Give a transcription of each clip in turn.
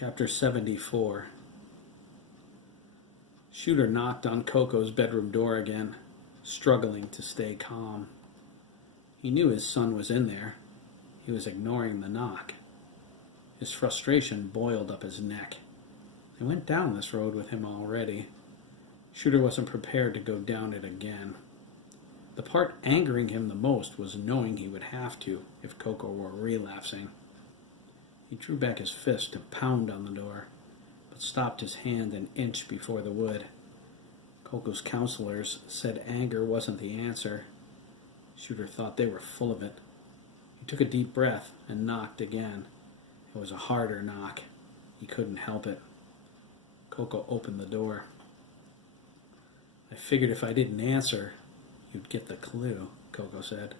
Chapter 74. Shooter knocked on Coco's bedroom door again, struggling to stay calm. He knew his son was in there. He was ignoring the knock. His frustration boiled up his neck. They went down this road with him already. Shooter wasn't prepared to go down it again. The part angering him the most was knowing he would have to if Coco were relapsing. He drew back his fist to pound on the door, but stopped his hand an inch before the wood. Coco's counselors said anger wasn't the answer. Shooter thought they were full of it. He took a deep breath and knocked again. It was a harder knock. He couldn't help it. Coco opened the door. "I figured if I didn't answer, you'd get the clue," Coco said.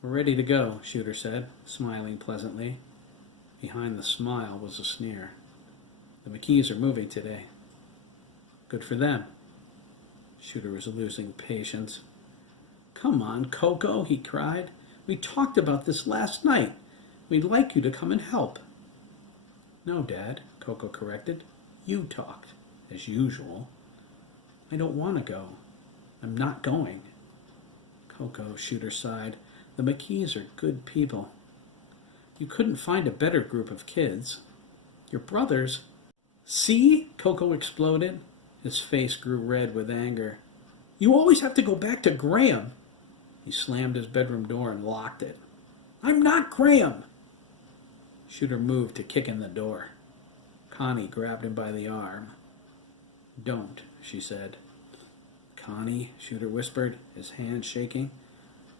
"We're ready to go," Shooter said, smiling pleasantly. Behind the smile was a sneer. "The McKees are moving today." "Good for them." Shooter was losing patience. "Come on, Coco," he cried. "We talked about this last night. We'd like you to come and help." "No, Dad," Coco corrected. "You talked, as usual." "I don't want to go. I'm not going." "Coco," Shooter sighed, "the McKees are good people. You couldn't find a better group of kids. Your brothers..." "See?" Coco exploded. His face grew red with anger. "You always have to go back to Graham." He slammed his bedroom door and locked it. "I'm not Graham." Shooter moved to kick in the door. Connie grabbed him by the arm. "Don't," she said. "Connie," Shooter whispered, his hand shaking.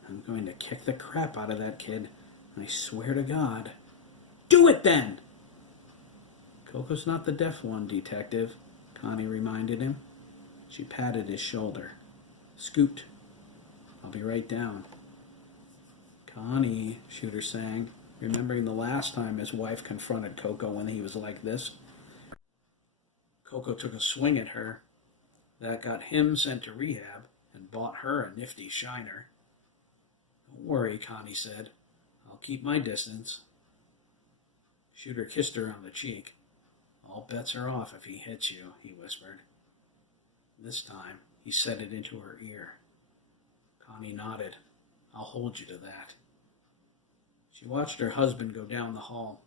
"I'm going to kick the crap out of that kid. I swear to God." "Do it then!" "Coco's not the deaf one, Detective," Connie reminded him. She patted his shoulder. "Scoot. I'll be right down." "Connie," Shooter sang, remembering the last time his wife confronted Coco when he was like this. Coco took a swing at her. That got him sent to rehab and bought her a nifty shiner. "Don't worry," Connie said. "I'll keep my distance." Shooter kissed her on the cheek. "All bets are off if he hits you," he whispered. This time, he said it into her ear. Connie nodded. "I'll hold you to that." She watched her husband go down the hall.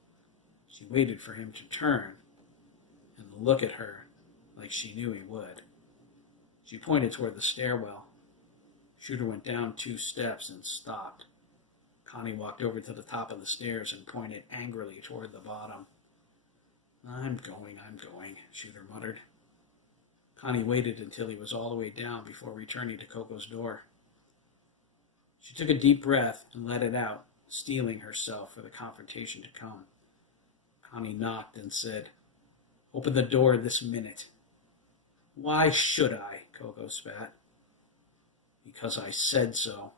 She waited for him to turn and look at her like she knew he would. She pointed toward the stairwell. Shooter went down 2 steps and stopped. Connie walked over to the top of the stairs and pointed angrily toward the bottom. I'm going, Shooter muttered. Connie waited until he was all the way down before returning to Coco's door. She took a deep breath and let it out, steeling herself for the confrontation to come. Connie knocked and said, "Open the door this minute." "Why should I?" Coco spat. "Because I said so."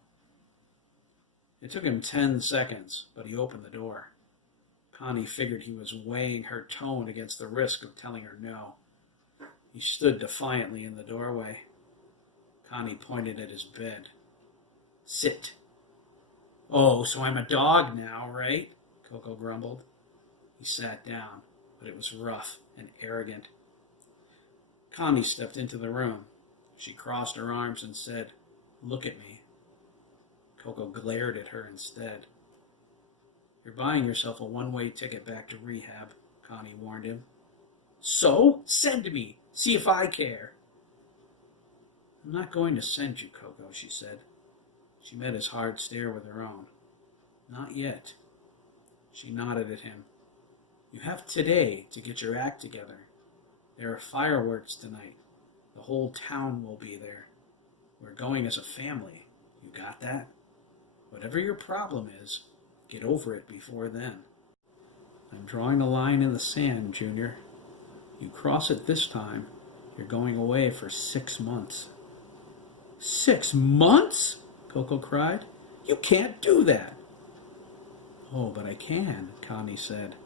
It took him 10 seconds, but he opened the door. Connie figured he was weighing her tone against the risk of telling her no. He stood defiantly in the doorway. Connie pointed at his bed. "Sit." "Oh, so I'm a dog now, right?" Coco grumbled. He sat down, but it was rough and arrogant. Connie stepped into the room. She crossed her arms and said, "Look at me." Coco glared at her instead. "You're buying yourself a one-way ticket back to rehab," Connie warned him. "So? Send me. See if I care." "I'm not going to send you, Coco," she said. She met his hard stare with her own. "Not yet." She nodded at him. "You have today to get your act together. There are fireworks tonight. The whole town will be there. We're going as a family. You got that? Whatever your problem is, get over it before then." "I'm drawing a line in the sand, Junior. You cross it this time, you're going away for 6 months. 6 months? Coco cried. "You can't do that." "Oh, but I can," Connie said.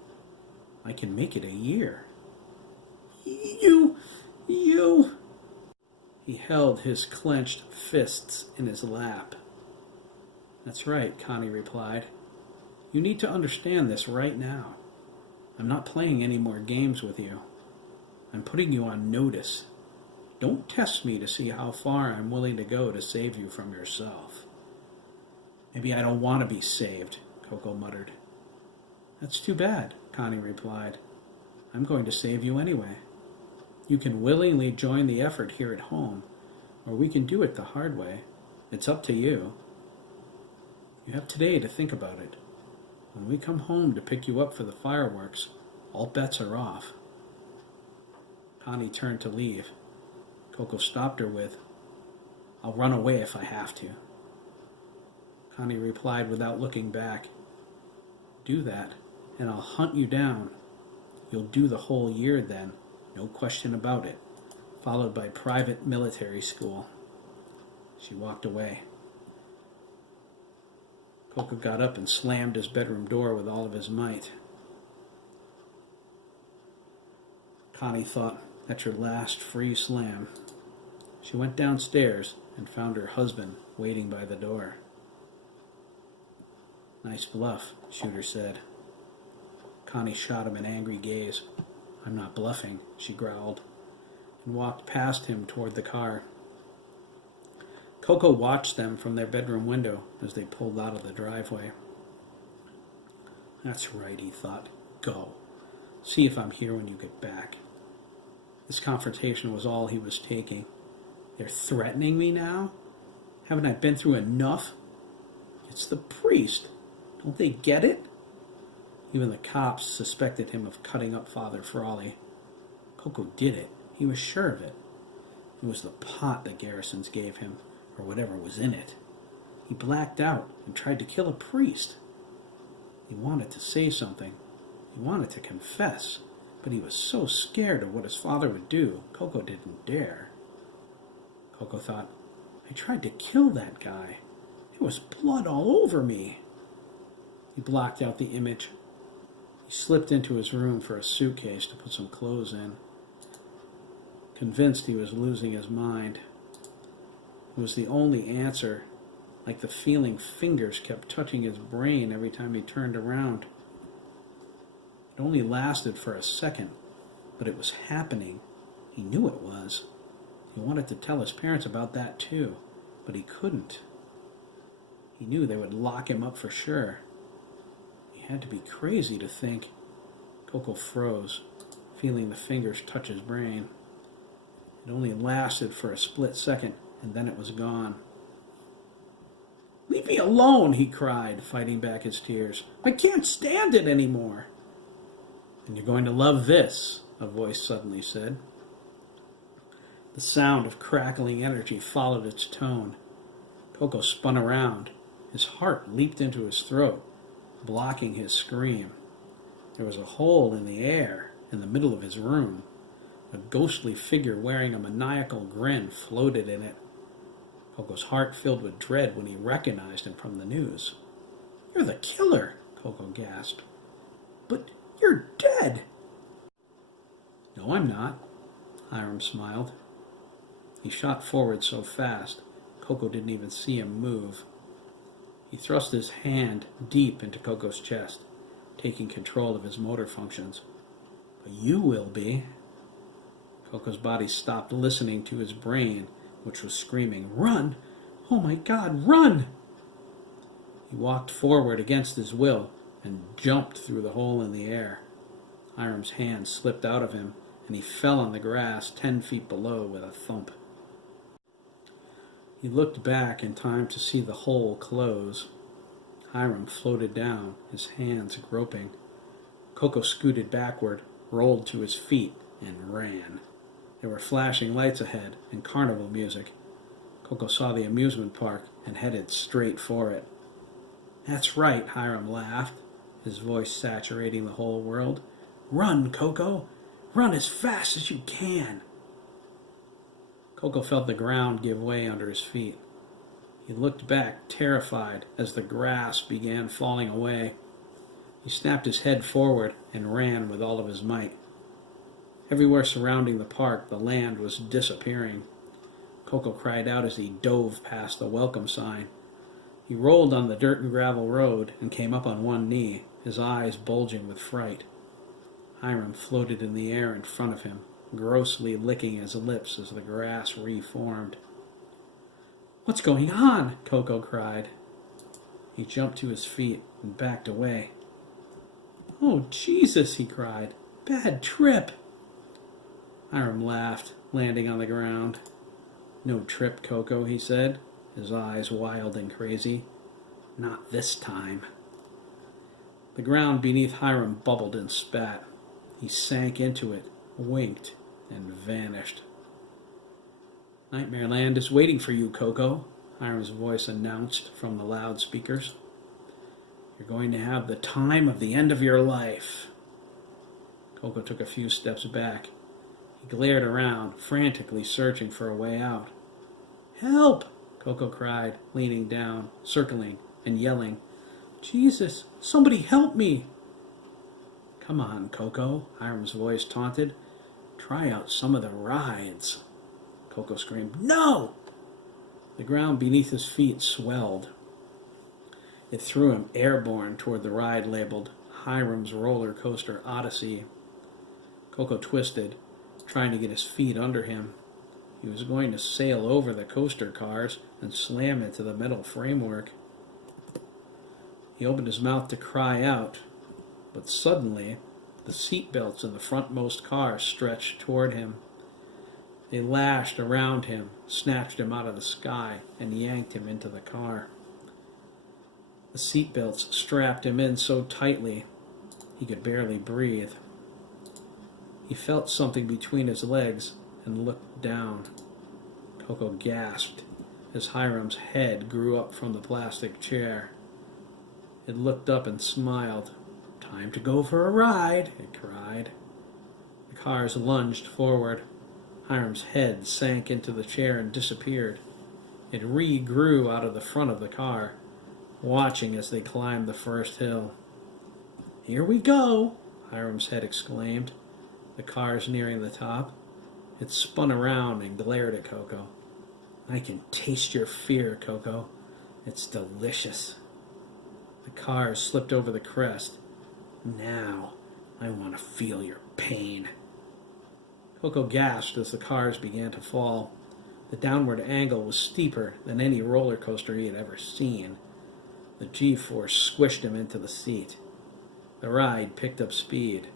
"I can make it a year." You... He held his clenched fists in his lap. "That's right," Connie replied. "You need to understand this right now. I'm not playing any more games with you. I'm putting you on notice. Don't test me to see how far I'm willing to go to save you from yourself." "Maybe I don't want to be saved," Coco muttered. "That's too bad," Connie replied. "I'm going to save you anyway. You can willingly join the effort here at home, or we can do it the hard way. It's up to you. You have today to think about it. When we come home to pick you up for the fireworks, all bets are off." Connie turned to leave. Coco stopped her with, "I'll run away if I have to." Connie replied without looking back, "Do that, and I'll hunt you down. You'll do the whole year then, no question about it, followed by private military school." She walked away. Coco got up and slammed his bedroom door with all of his might. Connie thought, "That's your last free slam." She went downstairs and found her husband waiting by the door. "Nice bluff," Shooter said. Connie shot him an angry gaze. "I'm not bluffing," she growled, and walked past him toward the car. Coco watched them from their bedroom window as they pulled out of the driveway. "That's right," he thought. "Go. See if I'm here when you get back." This confrontation was all he was taking. They're threatening me now? Haven't I been through enough? It's the priest. Don't they get it? Even the cops suspected him of cutting up Father Frawley. Coco did it. He was sure of it. It was the pot the Garrisons gave him, or whatever was in it. He blacked out and tried to kill a priest. He wanted to say something. He wanted to confess, but he was so scared of what his father would do, Coco didn't dare. Coco thought, "I tried to kill that guy. There was blood all over me." He blocked out the image. He slipped into his room for a suitcase to put some clothes in. Convinced he was losing his mind. It was the only answer, like the feeling fingers kept touching his brain every time he turned around. It only lasted for a second, but it was happening. He knew it was. He wanted to tell his parents about that too, but he couldn't. He knew they would lock him up for sure. He had to be crazy to think. Coco froze, feeling the fingers touch his brain. It only lasted for a split second, and then it was gone. "Leave me alone," he cried, fighting back his tears. "I can't stand it anymore." "And you're going to love this," a voice suddenly said. The sound of crackling energy followed its tone. Coco spun around. His heart leaped into his throat, blocking his scream. There was a hole in the air in the middle of his room. A ghostly figure wearing a maniacal grin floated in it. Coco's heart filled with dread when he recognized him from the news. "You're the killer," Coco gasped. "But you're dead." "No, I'm not," Hiram smiled. He shot forward so fast, Coco didn't even see him move. He thrust his hand deep into Coco's chest, taking control of his motor functions. "But you will be." Coco's body stopped listening to his brain, which was screaming, "Run! Oh my God, run!" He walked forward against his will and jumped through the hole in the air. Hiram's hand slipped out of him, and he fell on the grass 10 feet below with a thump. He looked back in time to see the hole close. Hiram floated down, his hands groping. Coco scooted backward, rolled to his feet, and ran. There were flashing lights ahead and carnival music. Coco saw the amusement park and headed straight for it. "That's right," Hiram laughed, his voice saturating the whole world. "Run, Coco! Run as fast as you can!" Coco felt the ground give way under his feet. He looked back, terrified, as the grass began falling away. He snapped his head forward and ran with all of his might. Everywhere surrounding the park, the land was disappearing. Coco cried out as he dove past the welcome sign. He rolled on the dirt and gravel road and came up on one knee, his eyes bulging with fright. Hiram floated in the air in front of him, grossly licking his lips as the grass reformed. "What's going on?" Coco cried. He jumped to his feet and backed away. "Oh, Jesus," he cried. "Bad trip." Hiram laughed, landing on the ground. "No trip, Coco," he said, his eyes wild and crazy. "Not this time." The ground beneath Hiram bubbled and spat. He sank into it, winked, and vanished. "Nightmare Land is waiting for you, Coco," Hiram's voice announced from the loudspeakers. "You're going to have the time of the end of your life." Coco took a few steps back. He glared around, frantically searching for a way out. "Help!" Coco cried, leaning down, circling, and yelling. "Jesus, somebody help me!" "Come on, Coco," Hiram's voice taunted. "Try out some of the rides." Coco screamed, "No!" The ground beneath his feet swelled. It threw him airborne toward the ride labeled Hiram's Roller Coaster Odyssey. Coco twisted, trying to get his feet under him. He was going to sail over the coaster cars and slam into the metal framework. He opened his mouth to cry out, but suddenly the seat belts in the frontmost car stretched toward him. They lashed around him, snatched him out of the sky, and yanked him into the car. The seat belts strapped him in so tightly he could barely breathe. He felt something between his legs and looked down. Coco gasped as Hiram's head grew up from the plastic chair. It looked up and smiled. "Time to go for a ride," it cried. The cars lunged forward. Hiram's head sank into the chair and disappeared. It re-grew out of the front of the car, watching as they climbed the first hill. "Here we go," Hiram's head exclaimed. The cars nearing the top. It spun around and glared at Coco. "I can taste your fear, Coco. It's delicious." The cars slipped over the crest. "Now, I want to feel your pain." Coco gasped as the cars began to fall. The downward angle was steeper than any roller coaster he had ever seen. The G-force squished him into the seat. The ride picked up speed.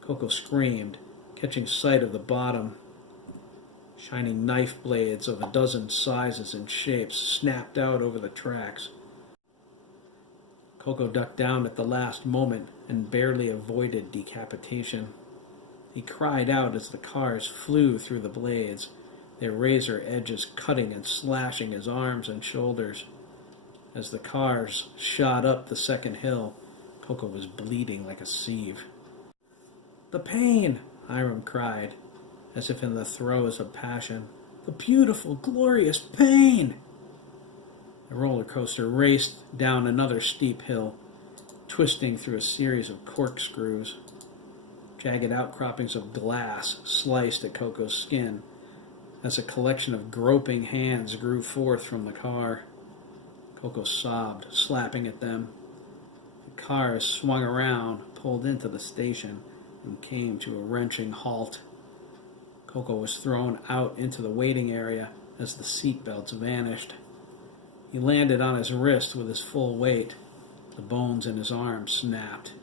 Coco screamed, catching sight of the bottom. Shining knife blades of a dozen sizes and shapes snapped out over the tracks. Coco ducked down at the last moment and barely avoided decapitation. He cried out as the cars flew through the blades, their razor edges cutting and slashing his arms and shoulders. As the cars shot up the second hill, Coco was bleeding like a sieve. "The pain!" Hiram cried, as if in the throes of passion. "The beautiful, glorious pain!" The roller coaster raced down another steep hill, twisting through a series of corkscrews. Jagged outcroppings of glass sliced at Coco's skin as a collection of groping hands grew forth from the car. Coco sobbed, slapping at them. The cars swung around, pulled into the station, and came to a wrenching halt. Coco was thrown out into the waiting area as the seatbelts vanished. He landed on his wrist with his full weight. The bones in his arm snapped.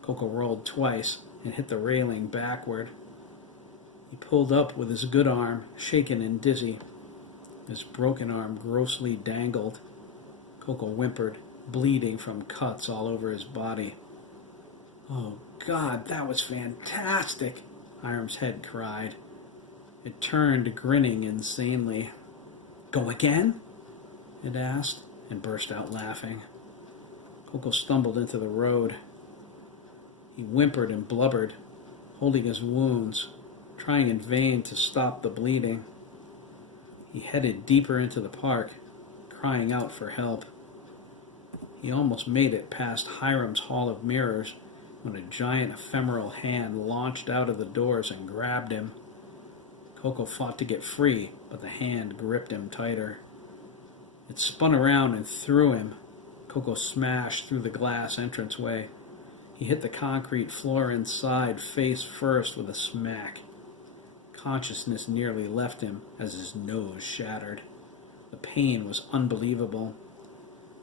Coco rolled twice and hit the railing backward. He pulled up with his good arm, shaken and dizzy. His broken arm grossly dangled. Coco whimpered, bleeding from cuts all over his body. "Oh, God, that was fantastic," Hiram's head cried. It turned, grinning insanely. "Go again?" it asked, and burst out laughing. Coco stumbled into the road. He whimpered and blubbered, holding his wounds, trying in vain to stop the bleeding. He headed deeper into the park, crying out for help. He almost made it past Hiram's Hall of Mirrors when a giant ephemeral hand launched out of the doors and grabbed him. Coco fought to get free, but the hand gripped him tighter. It spun around and threw him. Coco smashed through the glass entranceway. He hit the concrete floor inside face first with a smack. Consciousness nearly left him as his nose shattered. The pain was unbelievable.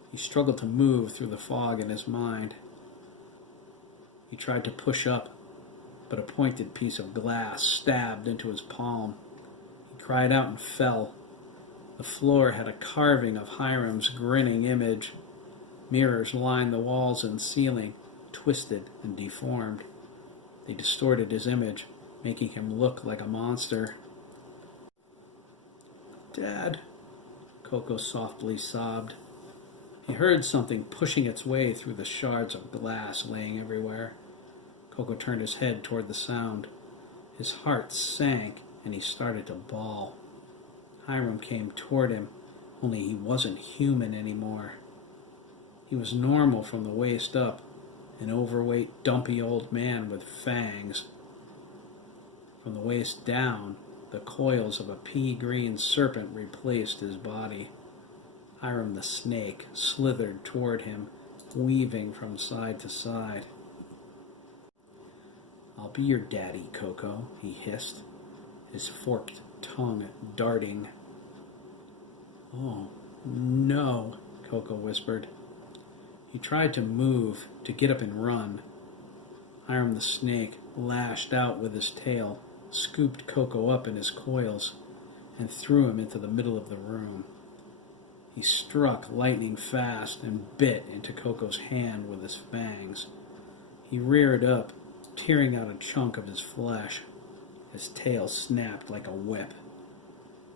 He struggled to move through the fog in his mind. He tried to push up, but a pointed piece of glass stabbed into his palm. He cried out and fell. The floor had a carving of Hiram's grinning image. Mirrors lined the walls and ceiling, twisted and deformed. They distorted his image, making him look like a monster. "Dad," Coco softly sobbed. He heard something pushing its way through the shards of glass laying everywhere. Coco turned his head toward the sound. His heart sank, and he started to bawl. Hiram came toward him, only he wasn't human anymore. He was normal from the waist up, an overweight, dumpy old man with fangs. From the waist down, the coils of a pea-green serpent replaced his body. Hiram the snake slithered toward him, weaving from side to side. "I'll be your daddy, Coco," he hissed, his forked tongue darting. "Oh, no," Coco whispered. He tried to move, to get up and run. Hiram the snake lashed out with his tail, scooped Coco up in his coils, and threw him into the middle of the room. He struck lightning fast and bit into Coco's hand with his fangs. He reared up, tearing out a chunk of his flesh. His tail snapped like a whip.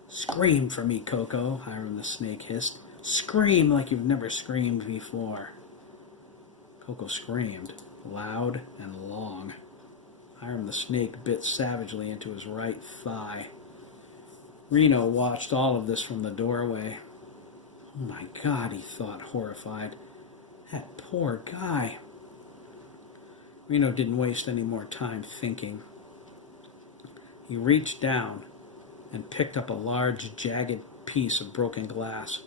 "Scream for me, Coco," Hiram the snake hissed. "Scream like you've never screamed before." Coco screamed, loud and long. Hiram the snake bit savagely into his right thigh. Reno watched all of this from the doorway. "Oh my God," he thought, horrified. "That poor guy." Reno didn't waste any more time thinking. He reached down and picked up a large, jagged piece of broken glass.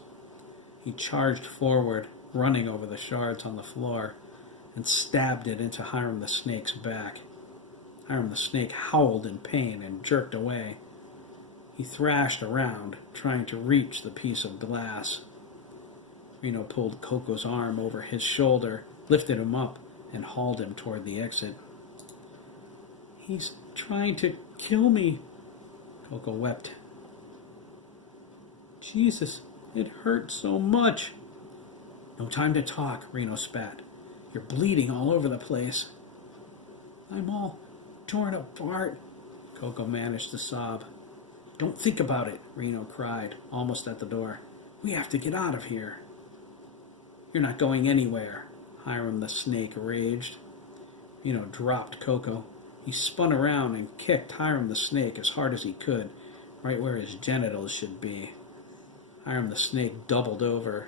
He charged forward, running over the shards on the floor, and stabbed it into Hiram the snake's back. Hiram the snake howled in pain and jerked away. He thrashed around, trying to reach the piece of glass. Reno pulled Coco's arm over his shoulder, lifted him up, and hauled him toward the exit. "He's trying to kill me," Coco wept. "Jesus, it hurt so much." "No time to talk," Reno spat. "You're bleeding all over the place." "I'm all torn apart," Coco managed to sob. "Don't think about it," Reno cried, almost at the door. "We have to get out of here." "You're not going anywhere," Hiram the snake raged. Reno dropped Coco. He spun around and kicked Hiram the snake as hard as he could, right where his genitals should be. Hiram the snake doubled over.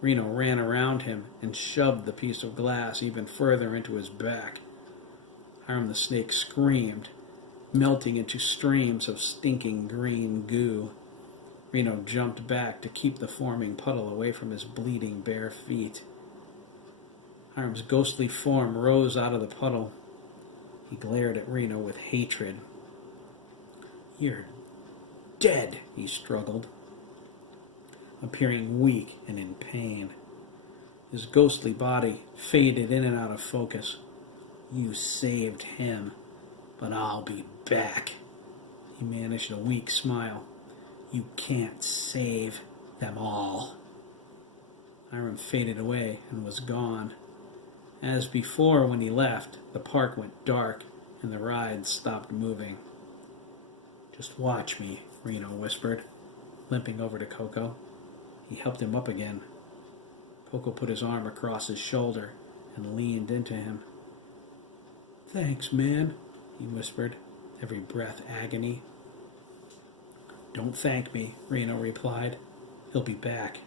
Reno ran around him and shoved the piece of glass even further into his back. Hiram the snake screamed, melting into streams of stinking green goo. Reno jumped back to keep the forming puddle away from his bleeding bare feet. Hiram's ghostly form rose out of the puddle. He glared at Reno with hatred. "You're dead," he struggled, appearing weak and in pain. His ghostly body faded in and out of focus. "You saved him, but I'll be back." He managed a weak smile. "You can't save them all." Hiram faded away and was gone. As before, when he left, the park went dark and the ride stopped moving. "Just watch me," Reno whispered, limping over to Coco. He helped him up again. Coco put his arm across his shoulder and leaned into him. "Thanks, man," he whispered, every breath agony. "Don't thank me," Reno replied. "He'll be back.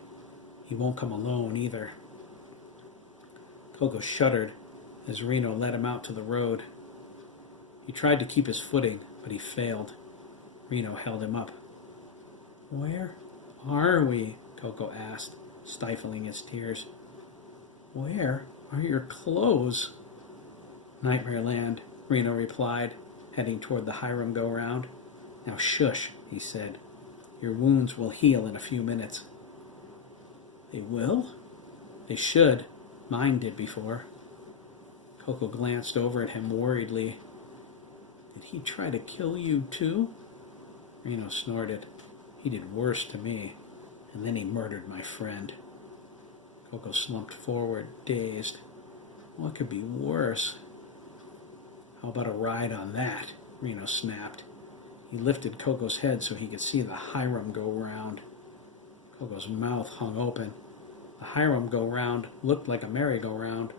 He won't come alone either." Coco shuddered as Reno led him out to the road. He tried to keep his footing, but he failed. Reno held him up. "Where are we?" Coco asked, stifling his tears. "Where are your clothes?" Nightmare Land, Reno replied, heading toward the Hiram go-round. Now shush, he said. Your wounds will heal in a few minutes. They will? They should. Mine did before. Coco glanced over at him worriedly. Did he try to kill you too? Reno snorted. He did worse to me, and then he murdered my friend. Coco slumped forward, dazed. What could be worse? How about a ride on that? Reno snapped. He lifted Coco's head so he could see the Hiram go round. Coco's mouth hung open. The Hiram go round looked like a merry-go-round,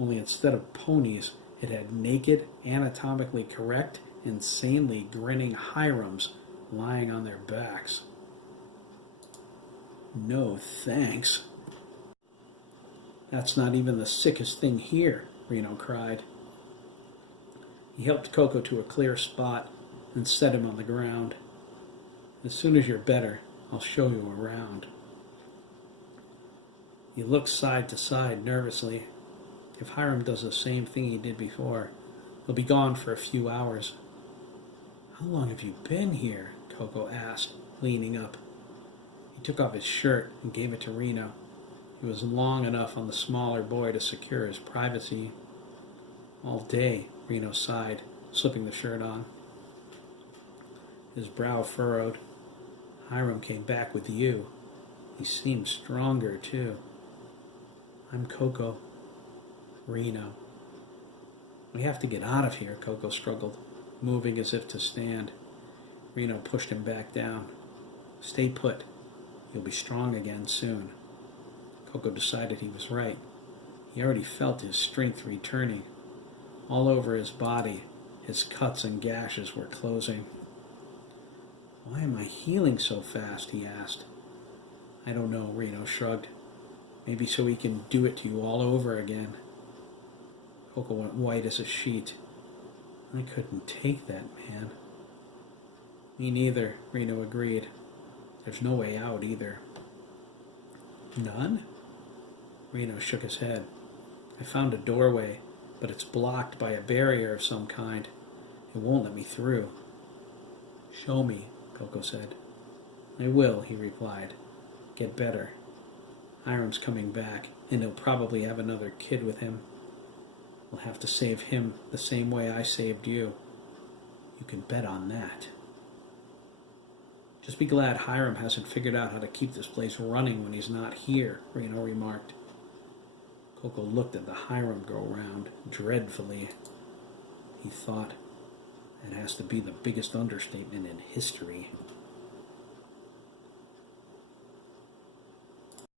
only instead of ponies, it had naked, anatomically correct, insanely grinning Hirams lying on their backs. No thanks. That's not even the sickest thing here, Reno cried. He helped Coco to a clear spot and set him on the ground. As soon as you're better, I'll show you around. He looked side to side nervously. If Hiram does the same thing he did before, he'll be gone for a few hours. How long have you been here? Coco asked, leaning up. He took off his shirt and gave it to Reno. It was long enough on the smaller boy to secure his privacy. All day, Reno sighed, slipping the shirt on. His brow furrowed. Hiram came back with you. He seemed stronger, too. I'm Coco. Reno. We have to get out of here, Coco struggled, moving as if to stand. Reno pushed him back down. Stay put. You'll be strong again soon. Coco decided he was right. He already felt his strength returning. All over his body, his cuts and gashes were closing. Why am I healing so fast? He asked. I don't know, Reno shrugged. Maybe so he can do it to you all over again. Coco went white as a sheet. I couldn't take that, man. Me neither, Reno agreed. There's no way out either. None? Reno shook his head. I found a doorway, but it's blocked by a barrier of some kind. It won't let me through. Show me, Coco said. I will, he replied. Get better. Hiram's coming back, and he'll probably have another kid with him. We'll have to save him the same way I saved you. You can bet on that. Just be glad Hiram hasn't figured out how to keep this place running when he's not here, Reno remarked. Coco looked at the Hiram go-round dreadfully. He thought, that has to be the biggest understatement in history.